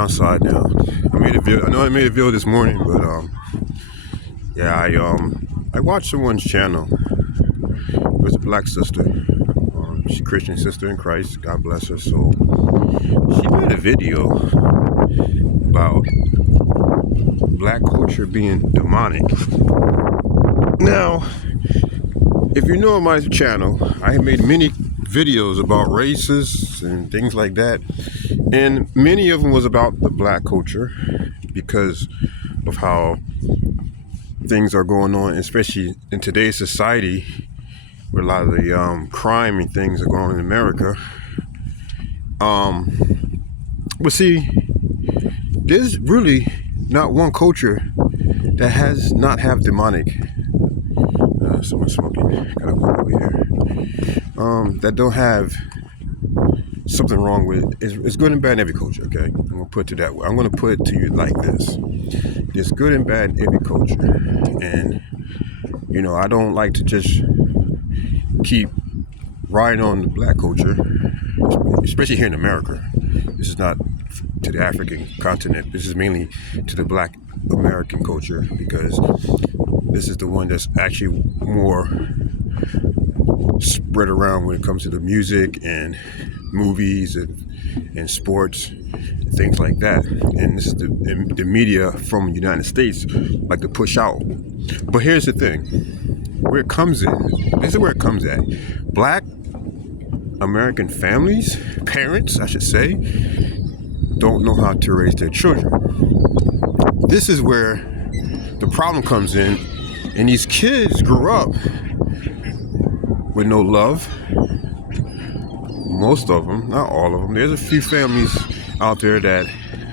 outside now. I made a video. I know I made a video this morning, but yeah, I watched someone's channel. It was a black sister. She's a Christian sister in Christ. God bless her soul. She made a video about black culture being demonic. Now, if you know my channel, I have made many videos about races and things like that, and many of them was about the black culture because of how things are going on, especially in today's society where a lot of the crime and things are going on in America. But see, there's really not one culture that has not have demonic. Someone's smoking. Gotta go over here. That don't have something wrong with it. It's good and bad in every culture. Okay, I'm gonna put it to that way. I'm gonna put it to you like this: there's good and bad in every culture, and you know I don't like to just keep riding on the black culture, especially here in America. This is not to the African continent. This is mainly to the black American culture because this is the one that's actually more spread around when it comes to the music and movies and sports, things like that. And this is the media from the United States like to push out. But here's the thing, where it comes in, this is where it comes at. Black American families, parents, I should say, don't know how to raise their children. This is where the problem comes in, and these kids grew up with no love. Most of them, not all of them. There's a few families out there that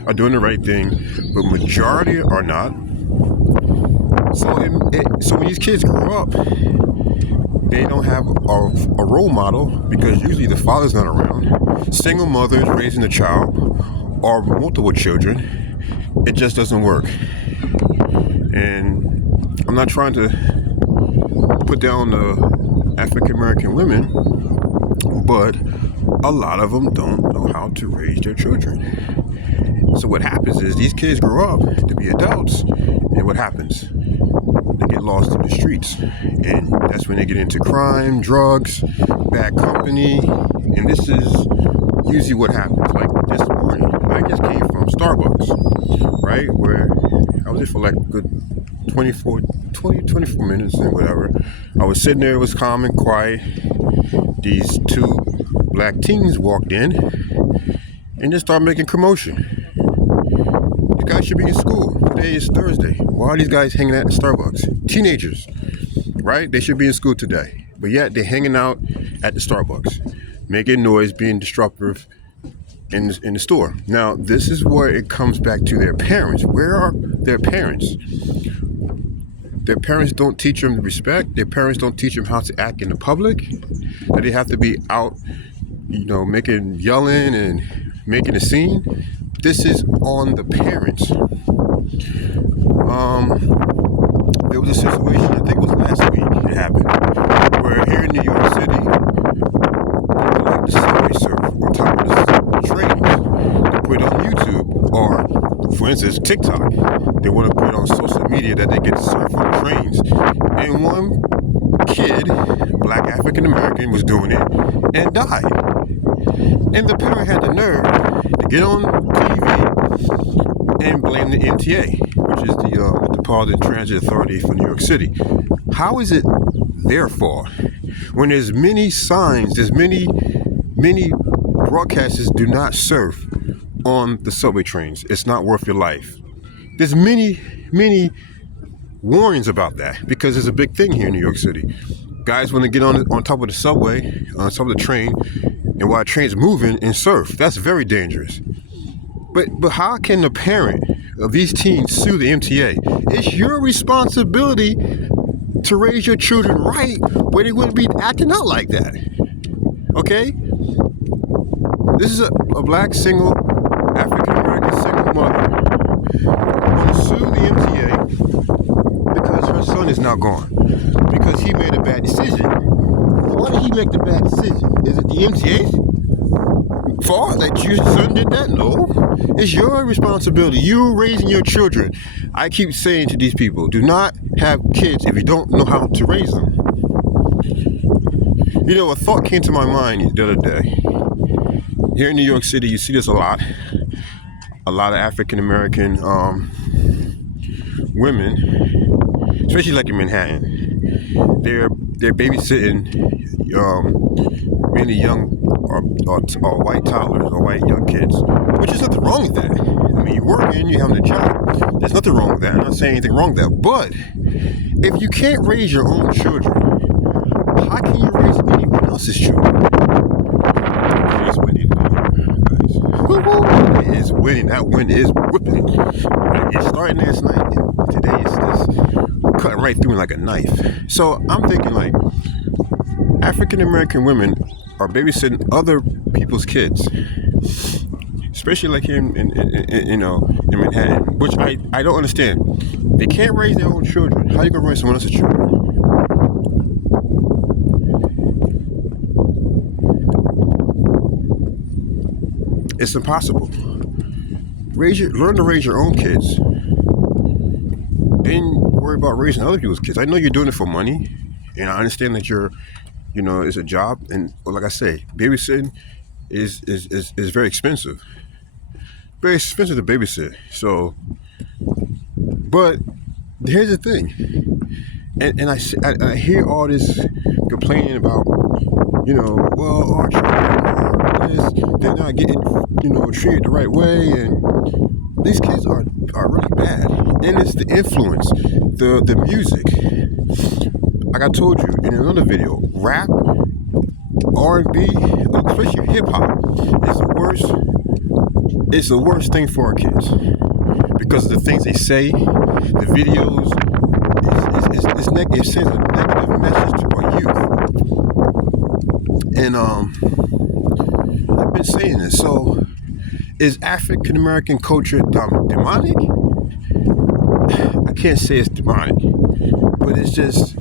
are doing the right thing, but majority are not. So when these kids grow up, they don't have a role model because usually the father's not around. Single mothers raising a child or multiple children, it just doesn't work. And I'm not trying to put down the African American women, but a lot of them don't know how to raise their children. So what happens is these kids grow up to be adults, and what happens? They get lost in the streets, and that's when they get into crime, drugs, bad company, and this is usually what happens. Like this morning, I just came from Starbucks, right, where I was there for like a good 24 minutes and whatever. I was sitting there, it was calm and quiet. These two black teens walked in and just started making commotion. You guys should be in school. Today is Thursday. Why are these guys hanging out at Starbucks? Teenagers, right? They should be in school today. But yet they're hanging out at the Starbucks, making noise, being disruptive in the store. Now, this is where it comes back to their parents. Where are their parents? Their parents don't teach them respect. Their parents don't teach them how to act in the public. That they have to be out, yelling and making a scene. This is on the parents. There was a situation, I think it was last week, it happened, where here in New York City, people like to subway surf on top of the trains. They put it on YouTube, or for instance, TikTok. They want to put it on social media that they get to surf on the trains. And one kid, black African American, was doing it and died. And the parent had the nerve to get on TV and blame the MTA, which is the Metropolitan Transit Authority for New York City. How is it their fault when there's many signs, there's many broadcasters do not surf on the subway trains? It's not worth your life. There's many warnings about that because it's a big thing here in New York City. Guys want to get on top of the subway, on top of the train, and while the train's moving and surf. That's very dangerous. But how can the parent of these teens sue the MTA? It's your responsibility to raise your children right where they wouldn't be acting out like that. Okay? This is a black single, African-American single mother going to sue the MTA because her son is now gone. Because he made a bad decision. Why did he make the bad decision? Is it the MTA fault that your son did that? No. It's your responsibility. You raising your children. I keep saying to these people, do not have kids if you don't know how to raise them. You know, a thought came to my mind the other day. Here in New York City, you see this a lot. A lot of African American women, especially like in Manhattan, they're babysitting many young or white toddlers or white young kids, which is nothing wrong with that. I mean, you're working, you're having a job. There's nothing wrong with that. I'm not saying anything wrong with that. But if you can't raise your own children, how can you raise anyone else's children? It is winning, guys. It is winning. That wind is whipping. It started last night, and today it's just cutting right through me like a knife. So I'm thinking, like, African American women are babysitting other people's kids, especially like here in Manhattan, which I don't understand. They can't raise their own children. How are you gonna raise someone else's children? It's impossible. Learn to raise your own kids. Then worry about raising other people's kids. I know you're doing it for money, and I understand that it's a job, and like I say, babysitting is very expensive. Very expensive to babysit. So, but here's the thing, and I hear all this complaining about, well, our children, they're not getting, treated the right way, and these kids are really bad. And it's the influence, the music. Like I told you in another video, rap, R&B, especially hip hop, is the worst. It's the worst thing for our kids because of the things they say, the videos. It sends a negative message to our youth. And I've been saying this. So, is African American culture demonic? I can't say it's demonic, but it's just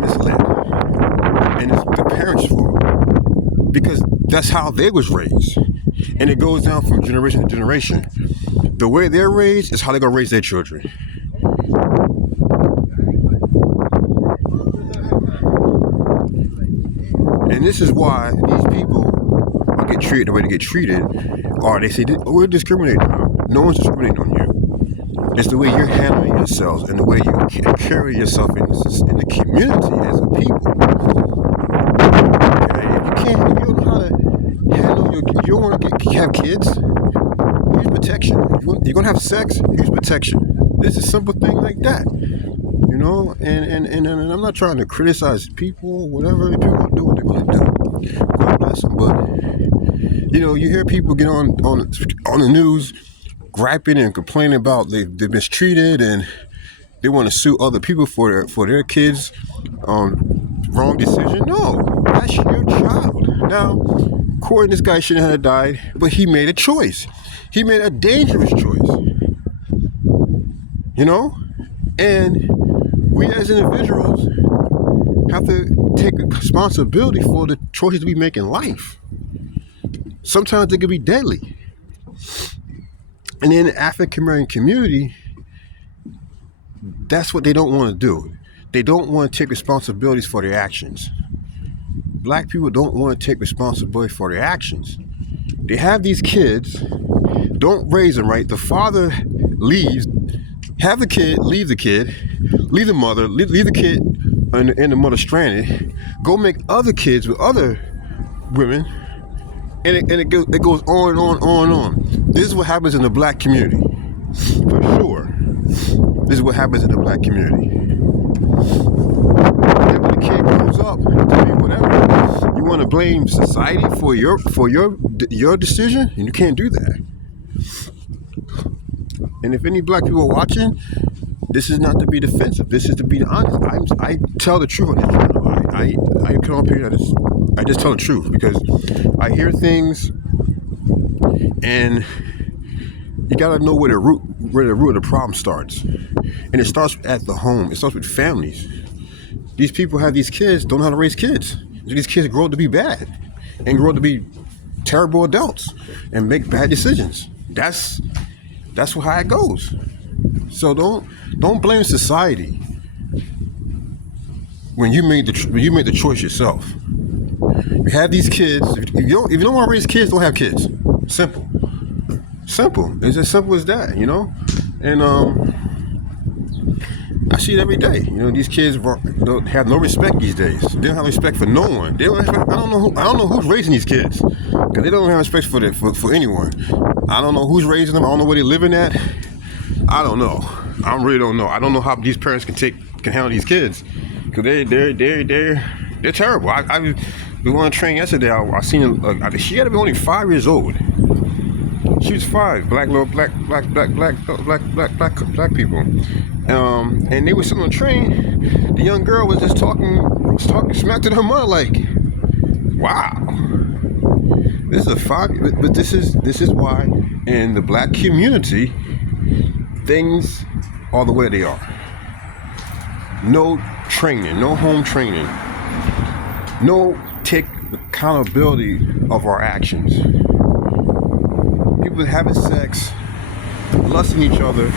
misled, and it's the parents' fault because that's how they was raised, and it goes down from generation to generation. The way they're raised is how they're gonna raise their children. And this is why these people get treated the way they get treated, or they say, we're discriminating. No one's discriminating on you. It's the way you're handling yourselves and the way you carry yourself in the community as a people. Okay? If you don't know how to handle you don't want to have kids, use protection. You're going to have sex, use protection. It's a simple thing like that. And I'm not trying to criticize people, whatever. People are going to do what they're going to do. God bless them. But, you hear people get on the news griping and complaining about they're mistreated and they want to sue other people for their kids' wrong decision. No, that's your child. Now, according to this guy, shouldn't have died, but he made a choice. He made a dangerous choice. And we as individuals have to take responsibility for the choices we make in life. Sometimes they can be deadly. And in the African American community, that's what they don't want to do. They don't want to take responsibilities for their actions. Black people don't want to take responsibility for their actions. They have these kids, don't raise them right. The father leaves, have the kid, leave the mother, leave the kid and the mother stranded, go make other kids with other women, and it goes on and on and on and on. This is what happens in the black community, for sure. This is what happens in the black community. And when the kid grows up, to be whatever, you want to blame society for your decision, and you can't do that. And if any black people are watching, this is not to be defensive. This is to be honest. I tell the truth on this channel. I come up here and I just tell the truth because I hear things, and you gotta know where the root of the problem starts. And it starts at the home. It starts with families. These people have these kids, don't know how to raise kids. These kids grow up to be bad and grow up to be terrible adults and make bad decisions. That's how it goes. So don't blame society when you made the choice yourself. You have these kids. If you don't want to raise kids, don't have kids. Simple. It's as simple as that, you know. And I see it every day. You know, these kids don't have no respect these days. They don't have respect for no one. They don't have respect, I don't know who's raising these kids, because they don't have respect for anyone. I don't know who's raising them. I don't know where they're living at. I don't know. I really don't know. I don't know how these parents can handle these kids, because they're terrible. We went on a train yesterday. I seen she had to be only 5 years old. She was 5, black people, and they were sitting on the train. The young girl was just talking smack to her mother, like, wow. This is but this is why in the black community things are the way they are. No training, no home training, no take accountability of our actions. People having sex, lusting each other,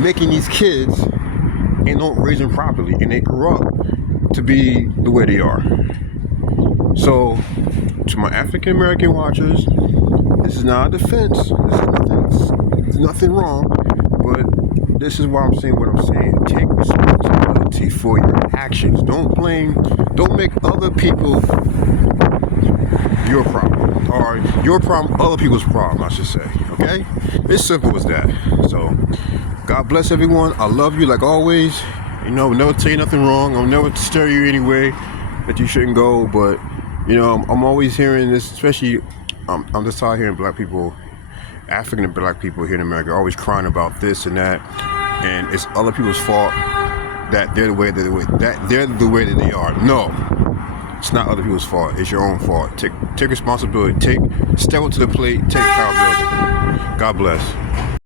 making these kids, and don't raise them properly, and they grow up to be the way they are. So, to my African American watchers, this is not a defense. There's nothing wrong, but this is why I'm saying what I'm saying. Take responsibility for your actions. Don't make other people your problem, or your problem other people's problem, I should say. Okay? It's simple as that. So, God bless everyone. I love you like always. You know, I'll never tell you nothing wrong. I'll never steer you anyway that you shouldn't go. But, you know, I'm always hearing this, especially I'm just out hearing black people, African and black people here in America, always crying about this and that, and it's other people's fault that they're the way that they are. No. It's not other people's fault. It's your own fault. Take responsibility. Step up to the plate. Take accountability. God bless.